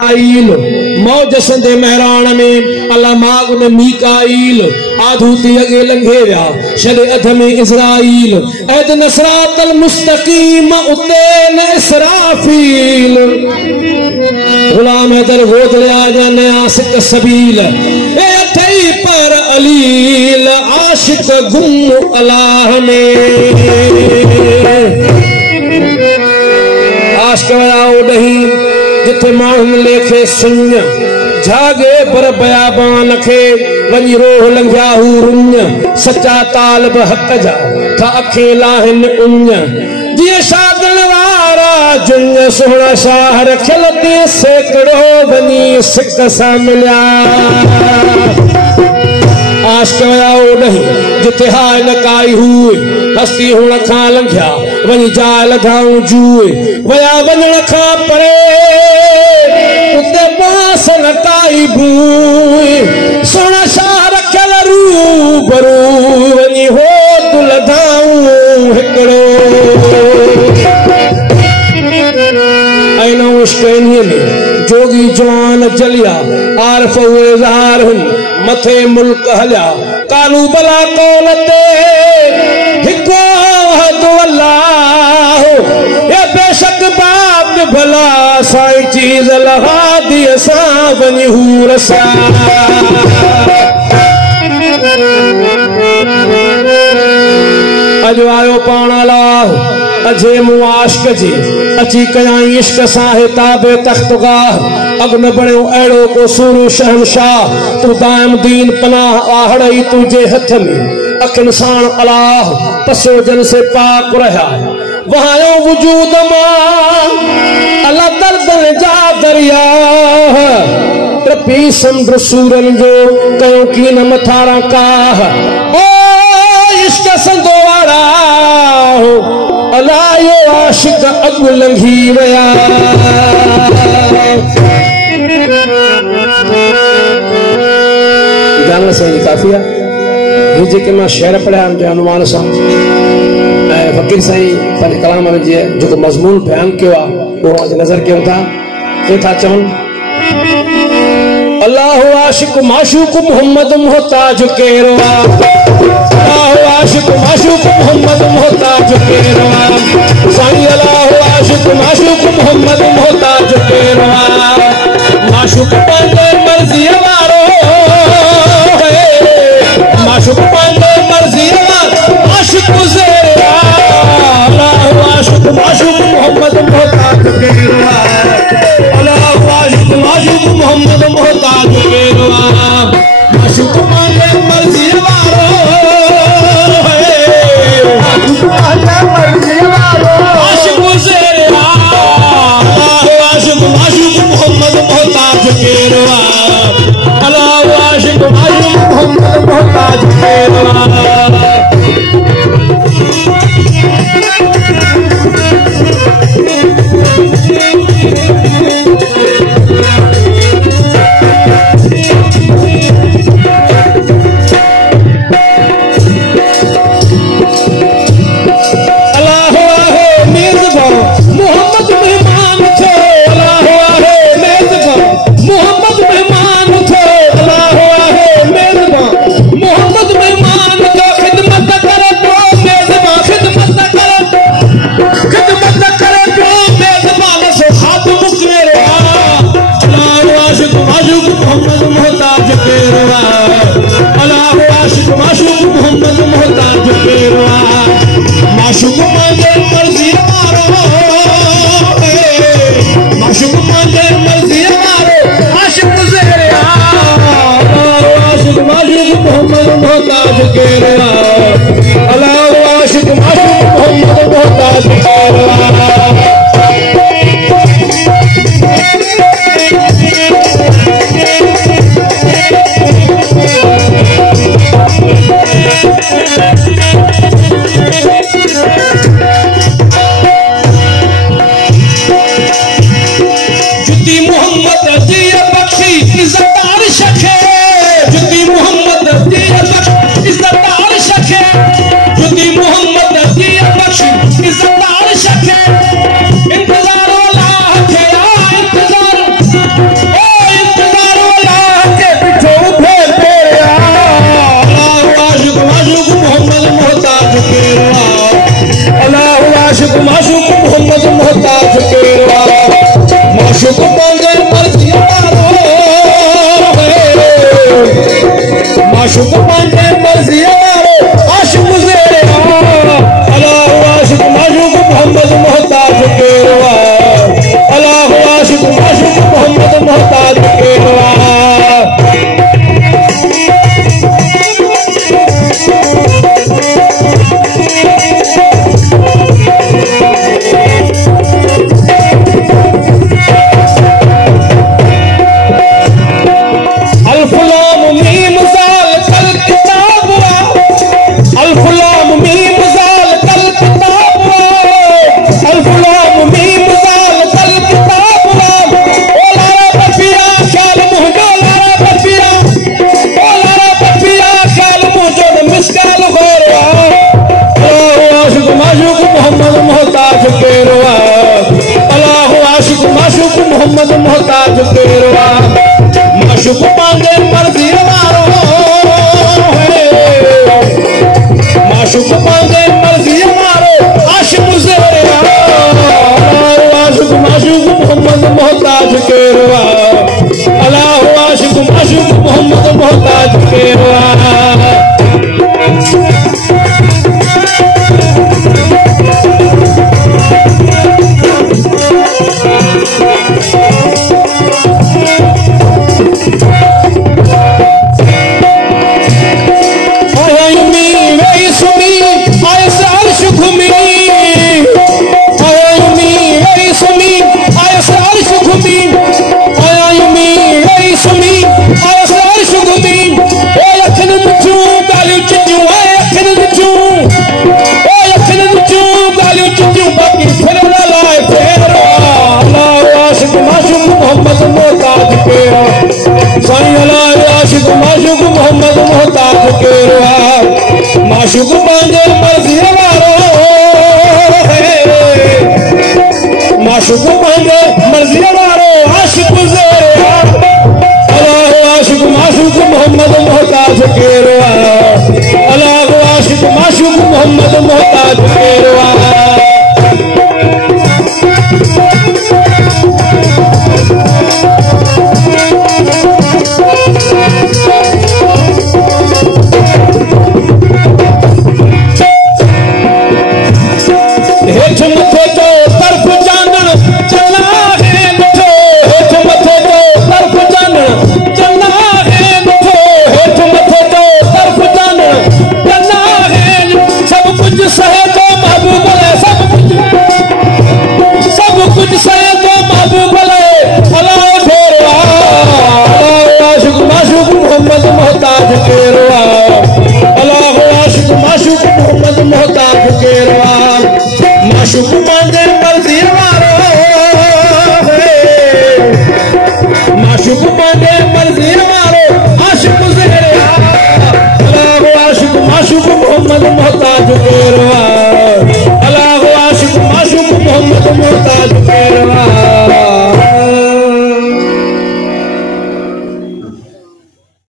मौज संदे महरान में अल्लाह माग ने मीकाईल आधूती अगे लंघे विया शदे अध में इज़राइल ऐद नसरातल मुस्तकीम उतेन इसराफील गुलाम हैदर गोद ले आजा नया सिक सबील ए अथई पर अलील आशिक गुम अल्लाह में आशिक वयाओ नहीं जिथे माण्हुनि लेखे सुञ जागे पर बयाबान खे वञी रोह लंघिया हू रुञ सच्चा तालिब हक़ जा था अखे लाहिन उञ जीअं शागण वारा जुञ सोहणा शाह रखियल ते सेकड़ो वञी सिक सां मिलिया आशिक वया ओॾहीं जिथे हाय न काई हुए हस्ती हुण खां लंघिया वञी जाए लधाऊं जूए वया वञण खां परे उते पास न काई भूए सोना शाह रखियल रूबरू वञी हो तू लधाऊं हिकिड़ो ऐं नओं इश्क इन्हीअ में जोगी जवान जलिया आरफ उहे ज़ाहिर हुन मथे मुल्क हलिया कानू भला कौल ते हिको हदो अल्लाह ये बेशक बाप भला साई चीज लहा दी असां वञी हू रसा अॼु आयो पाण अलाह अजे मुँह आशिक जी अची कयाई इश्क सां ताबे तख्तगाह अग न बणियो अहिड़ो को सूरु शहनशाह तू दाइम दीन पनाह आहड़ई तुझे हथ में अखिन साण अलाह पसोजन से पाक रहा वहां वजूद मां अल्लाह दर्दन जा दरिया ट्रपी समुद्र सूरन जो कयो की न मथारा काह ओ इश्क संदो वारा अल्लाह यो आशिक अगु लंघी वया गाना सही काफिया ये जेके मां शेर पढ़िया उनके अनुमान सां फकीर साईं पंहिंजे कलाम में जो मज़मून बयान किया वो नज़र कयूं था के था चवन अल्लाह आशिक माशूक मोहम्मद मोहताज केरो अल्लाह आशिक माशूक मोहम्मद मोहताज केरो साईं अल्लाह आशिक माशूक मोहम्मद मोहताज केरो माशूक पंहिंजे मर्ज़ी वारो माशूक पंहिंजे मर्ज़ी वारो आशिक गुज़रिया अल्लाह आशिक माशूक मोहम्मद मोहताज केरो अल्लाह आशिक माशूक मोहम्मद मोहताज केरो माशूक पंहिंजे मर्ज़ी वारो माशूक पंहिंजे मर्ज़ी वारो आशिक गुज़रिया अल्लाह आशिक माशूक मोहम्मद मोहताज केरो अल्लाह आशिक माशूक मोहम्मद मोहताज केरो माशूक पंहिंजे मर्ज़ी वारो माशूक पंहिंजे मर्ज़ी वारो आशिक गुज़रिया आशिक माशूक मोहम्मद मोहताज केरो अल्लाह आशिक माशूक मोहम्मद मोहताज केरो इंतजार वाला पांगे मर्जी वारो माशूक पांगे मर्जी वारो आशिक गुज़रे अल्लाह आशिक माशूक मोहम्मद मोहताज केरवा अल्लाह आशिक माशूक मोहम्मद मोहताज केरवा मोहम्मद मोहताज केरवा माशूक पांगे मर्जी वारो माशूक पांगे मर्जी वारो आशिक गुज़रे आशिक माशूक मोहम्मद मोहताज केरवा अल्लाह आशिक माशूक मोहम्मद मोहताज केरवा माशूक मोहम्मद मोहताज केरवा माशूक पांगे मर्जी वारो माशूक पांगे मर्जी वारो आशिक गुज़रे अल्लाह आशिक माशूक मोहम्मद मोहताज केरवा अल्लाह आशिक माशूक मोहम्मद मोहताज केरवा माशूक मोहम्मद मोहताज केरवा माशूक